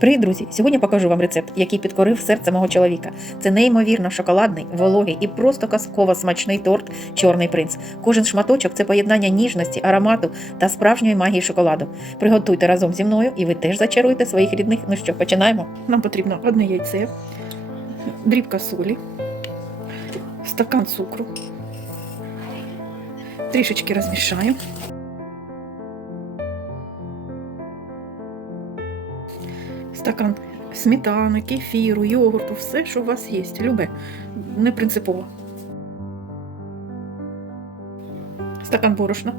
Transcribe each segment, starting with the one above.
Привіт, друзі! Сьогодні покажу вам рецепт, який підкорив серце мого чоловіка. Це неймовірно шоколадний, вологий і просто казково смачний торт Чорний принц. Кожен шматочок це поєднання ніжності, аромату та справжньої магії шоколаду. Приготуйте разом зі мною, і ви теж зачаруєте своїх рідних. Ну що, починаємо? Нам потрібно одне яйце, дрібка солі, стакан цукру. Трішечки розмішаю. Стакан сметани, кефіру, йогурту, все, що у вас є. Любе, не принципово. Стакан борошна.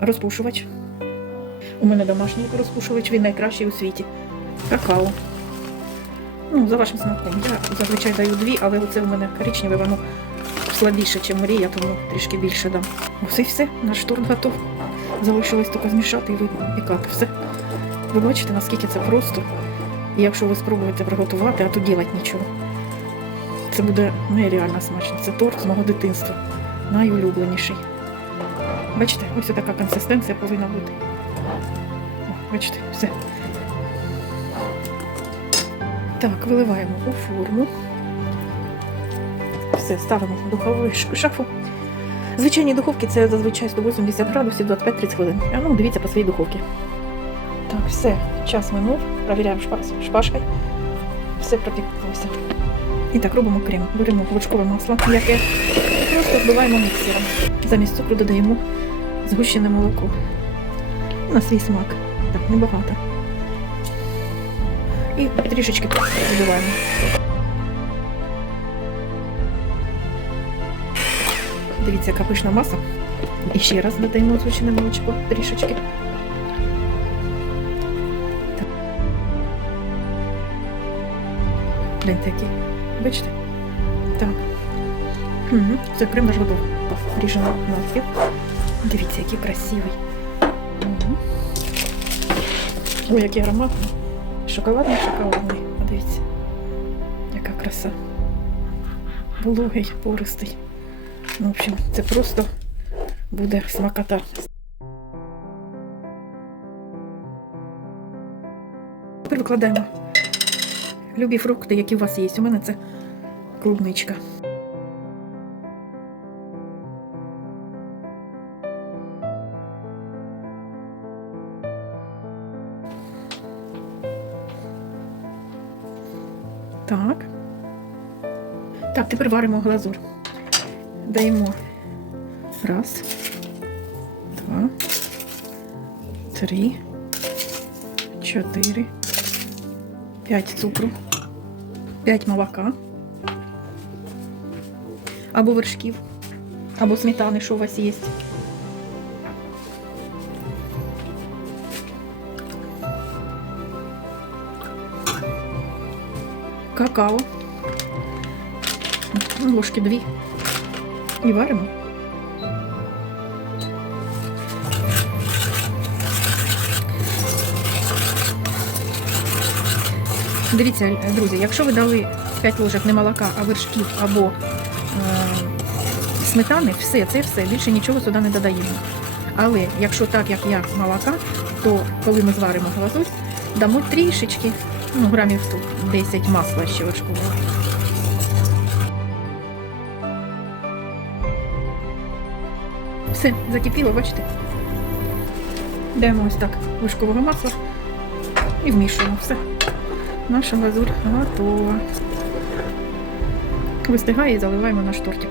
Розпушувач. У мене домашній розпушувач, він найкращий у світі. Какао. Ну, за вашим смаком. Я зазвичай даю дві, але оце у мене коричневе, воно слабіше, ніж мрія, тому трішки більше дам. Ось і все, наш торт готов. Залишилось тільки змішати і випікати. Все. Ви бачите, наскільки це просто. І якщо ви спробуєте приготувати, а то ділати нічого. Це буде нереально смачно. Це торт з мого дитинства. Найулюбленіший. Бачите, ось така консистенція повинна бути. О, бачите, все. Так, виливаємо у форму. Все, ставимо в духову шафу. Звичайні духовки це зазвичай 180 градусів 25-30 хвилин. А ну, дивіться по своїй духовці. Так, все, час минув. Провіряємо шпаж, шпажкою. Все пропіклося. І так робимо крем. Беремо вершкове масло, яке і просто вбиваємо міксером. Замість цукру додаємо згущене молоко. На свій смак. Так, небагато. І трішечки збиваємо. Дивіться, яка пишна маса. І ще раз додаємо згущене молочко трішечки. Гляньте, який. Бачите? Так. Угу. Крем наш готов. Ріжемо навпіл. Дивіться, який красивий. Угу. Ой, який ароматний. Шоколадний, шоколадний. Подивіться. Яка краса. Вологий, пористий. Ну, в общем, це просто буде смакота. Тепер викладаємо любі фрукти, які у вас є. У мене це клубничка. Так. Так, тепер варимо глазур. Даємо раз, два, три, чотири. 5 цукру, 5 молока, або вершків, або сметани, що у вас є. Какао. Ну, Ложки дві. І варимо. Дивіться, друзі, якщо ви дали 5 ложок не молока, а вершків або е, сметани, все, це все, більше нічого сюди не додаємо. Але якщо так, як я молока, то коли ми зваримо глазурь, дамо трішечки, ну, грамів тут 10 масла ще вершкового. Все, закипіло, бачите? Даємо ось так вершкового масла і вмішуємо все. Наша глазурь готова. Вистигає і заливаємо наш тортик.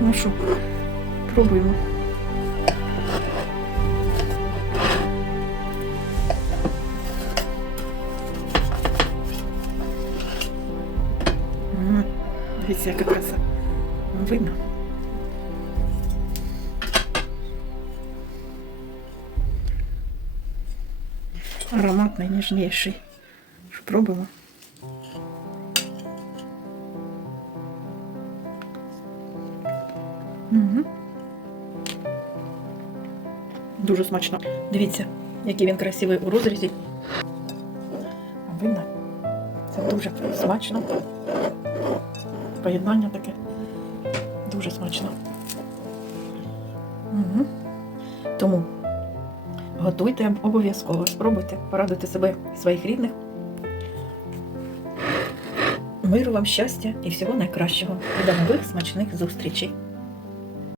Ну що, пробуємо. Дивіться, яка краса. Видно? Ароматний, ніжніший. Що пробуємо? Угу. Дуже смачно. Дивіться, який він красивий у розрізі. Видно? Це дуже смачно. Поєднання таке. Дуже смачно. Угу. Тому готуйте обов'язково, спробуйте порадуйте себе і своїх рідних. Миру вам щастя і всього найкращого. І до нових смачних зустрічей!